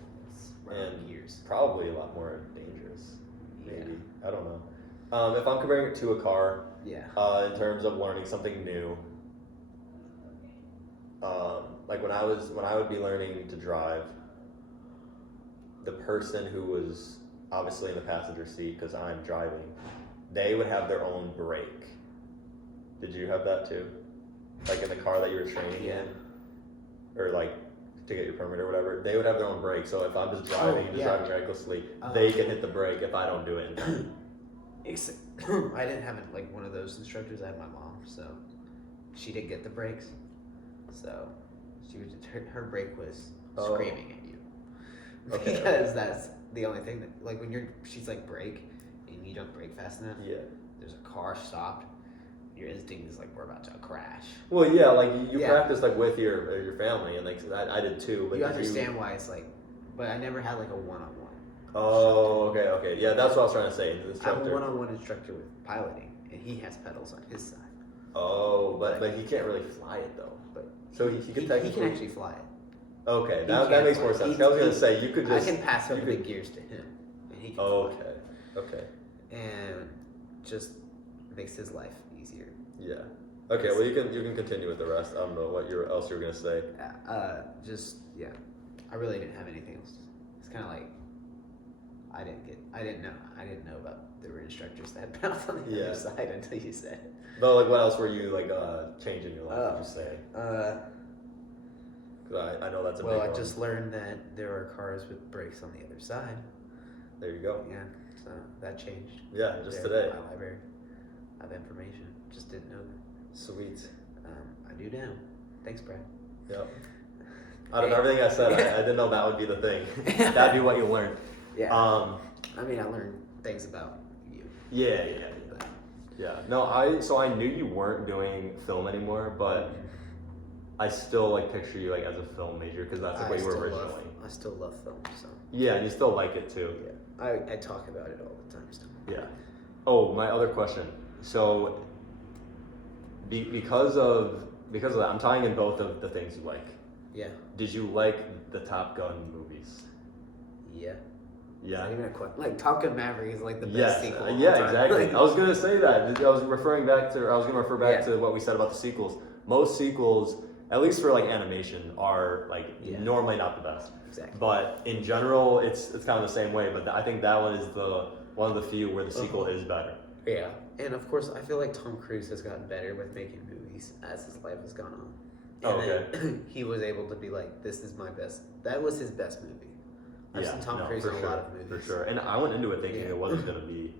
And gears. Probably a lot more dangerous. Maybe. I don't know. If I'm comparing it to a car, in terms of learning something new, like when I would be learning to drive, the person who was obviously in the passenger seat because I'm driving, they would have their own brake. Did you have that too? Like in the car that you were training in, or like to get your permit or whatever, they would have their own brake. So if I'm just driving, driving recklessly, they can hit the brake if I don't do it in time. I didn't have like one of those instructors. I had my mom, so she didn't get the brakes. So she was her brake was screaming at you because that's the only thing that like when she's like brake and you don't brake fast enough. Yeah, there's a car stopped. Your instinct is like we're about to crash. Well, yeah, like you practice like with your family, and like I did too. But you understand why it's like, but I never had like a one-on-one. Oh, okay, yeah, that's what I was trying to say. I'm a one-on-one instructor with piloting, and he has pedals on his side. Oh, but he can't really fly it though. But so he can technically. He can actually fly it. Okay, that makes more sense. I was gonna say you could just. I can pass over the gears to him, and he can. Okay. And just makes his life easier. Yeah. Okay. Well, you can continue with the rest. I don't know what else you were gonna say. I really didn't have anything else. It's kind of like I didn't know about there were instructors that had bounced on the other side until you said it. But like, what else were you like changing your life? Would you say? Cause I know that's a big one. I just learned that there are cars with brakes on the other side. There you go. Yeah. So that changed. Yeah, just today. My library of information. Just didn't know that. Sweet. I do now. Thanks, Brad. Yep. Out of everything I said, I didn't know that would be the thing. That'd be what you learned. Yeah. I mean, I learned things about you. Yeah. No, I knew you weren't doing film anymore, but I still like picture you like as a film major because that's what you were originally. I still love film, so. Yeah, and you still like it too. Yeah. I talk about it all the time still. Yeah. Oh, my other question. So, because of that, I'm tying in both of the things you like. Yeah. Did you like the Top Gun movies? Yeah. Yeah. Not even a question. Like Top Gun Maverick is like the best sequel. Yeah, exactly. I was gonna say that. I was gonna refer back to what we said about the sequels. Most sequels, at least for like animation, are like normally not the best. Exactly. But in general, it's kind of the same way. But I think that one is one of the few where the sequel is better. Yeah. And of course, I feel like Tom Cruise has gotten better with making movies as his life has gone on. And he was able to be like, this is my best. That was his best movie. I've seen Tom Cruise in a lot of movies. For sure. And I went into it thinking it wasn't going to be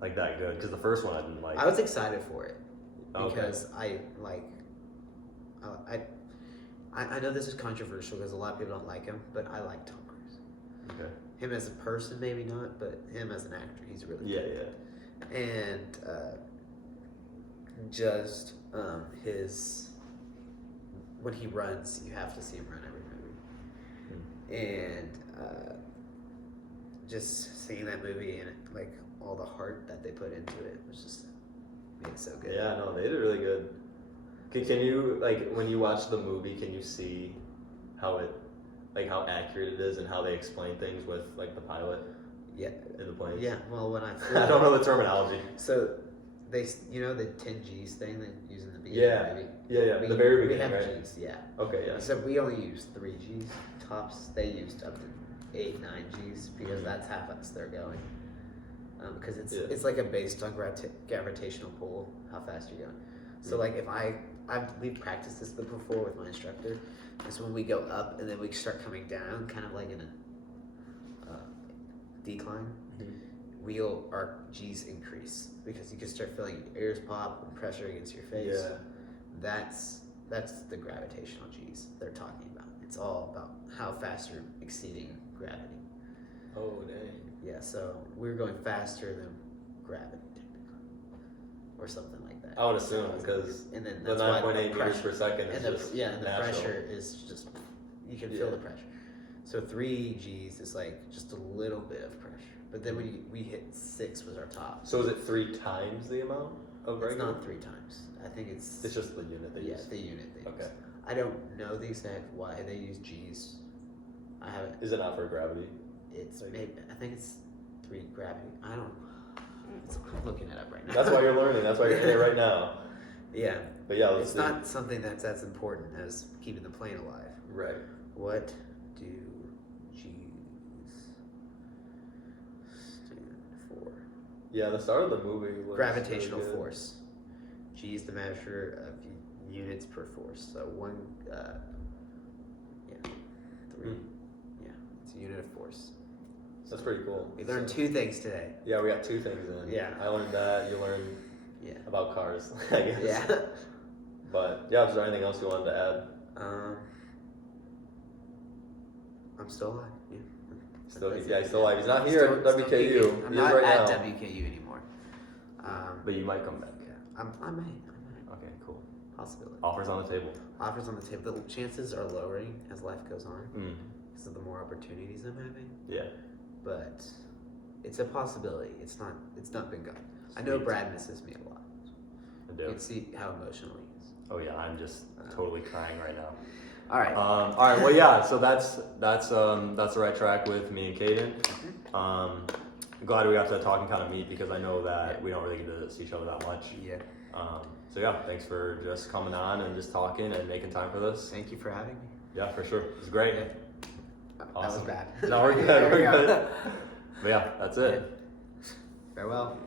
like that good because the first one I didn't like. I was excited for it because I know this is controversial because a lot of people don't like him, but I like Tom Cruise. Okay. Him as a person, maybe not, but him as an actor, he's really good. Yeah. And just his when he runs, you have to see him run every movie. And just seeing that movie and like all the heart that they put into it was just made it so good. Yeah, no, they did really good. Can you, like, when you watch the movie, can you see how it, like, how accurate it is and how they explain things with, like, the pilot? Yeah. In the planes? Yeah, well, when I I don't know the terminology. So, they, you know the 10 G's thing they use in the beginning? Yeah. Maybe? Yeah, the very beginning, we have right? G's, yeah. Okay, yeah. Except we only use 3 G's tops. They used up to 8, 9 G's because that's how fast they're going. Because it's like a based on gravitational pull, how fast you're going. So like if we've practiced this before with my instructor. And so when we go up and then we start coming down, kind of like in a decline, our G's increase because you can start feeling your ears pop and pressure against your face. Yeah. That's the gravitational G's they're talking about. It's all about how fast you're exceeding gravity. Oh, dang. Yeah, so we're going faster than gravity, technically, or something like that. I would assume because and then the that's why 9.8 meters per second is and just the natural. pressure is just you can feel the pressure. So 3 G's is like just a little bit of pressure, but then when we hit 6 was our top. So is it 3 times the amount of regular? It's not 3 times. I think it's just the unit they use. Yeah, the unit they use. Okay. I don't know the exact why they use G's. I haven't. Is it not for gravity? It's maybe I think it's 3 gravity. I don't. I'm looking it up right now. That's why you're learning. That's why you're in it right now. Yeah. But yeah, it's not something that's as important as keeping the plane alive. Right. What do G's stand for? Yeah, the start of the movie was Gravitational really force. G is the measure of units per force. So 1, 3. Yeah, it's a unit of force. That's pretty cool. We learned 2 things today. Yeah, we got 2 things in. Yeah. I learned that. You learned about cars, I guess. Yeah. But yeah, is there anything else you wanted to add? I'm still alive. Yeah. He's still alive. He's not here at WKU. I'm He not is right at now. WKU anymore. But you might come back. Yeah. I might. Okay, cool. Possibility. Offers on the table. Offers on the table. The chances are lowering as life goes on because of the more opportunities I'm having. Yeah. But it's a possibility. It's not been gone. I know Brad misses me a lot. I do. You can see how emotional he is. Oh yeah, I'm just totally crying right now. All right. All right. Well, yeah. So that's the right track with me and Kaiden. I'm glad we got to talk and kind of meet because I know that we don't really get to see each other that much. Yeah. So yeah, thanks for just coming on and just talking and making time for this. Thank you for having me. Yeah, for sure. It was great. Yeah. Awesome. That was bad. No, we're good. We're good. But yeah, that's it. Farewell.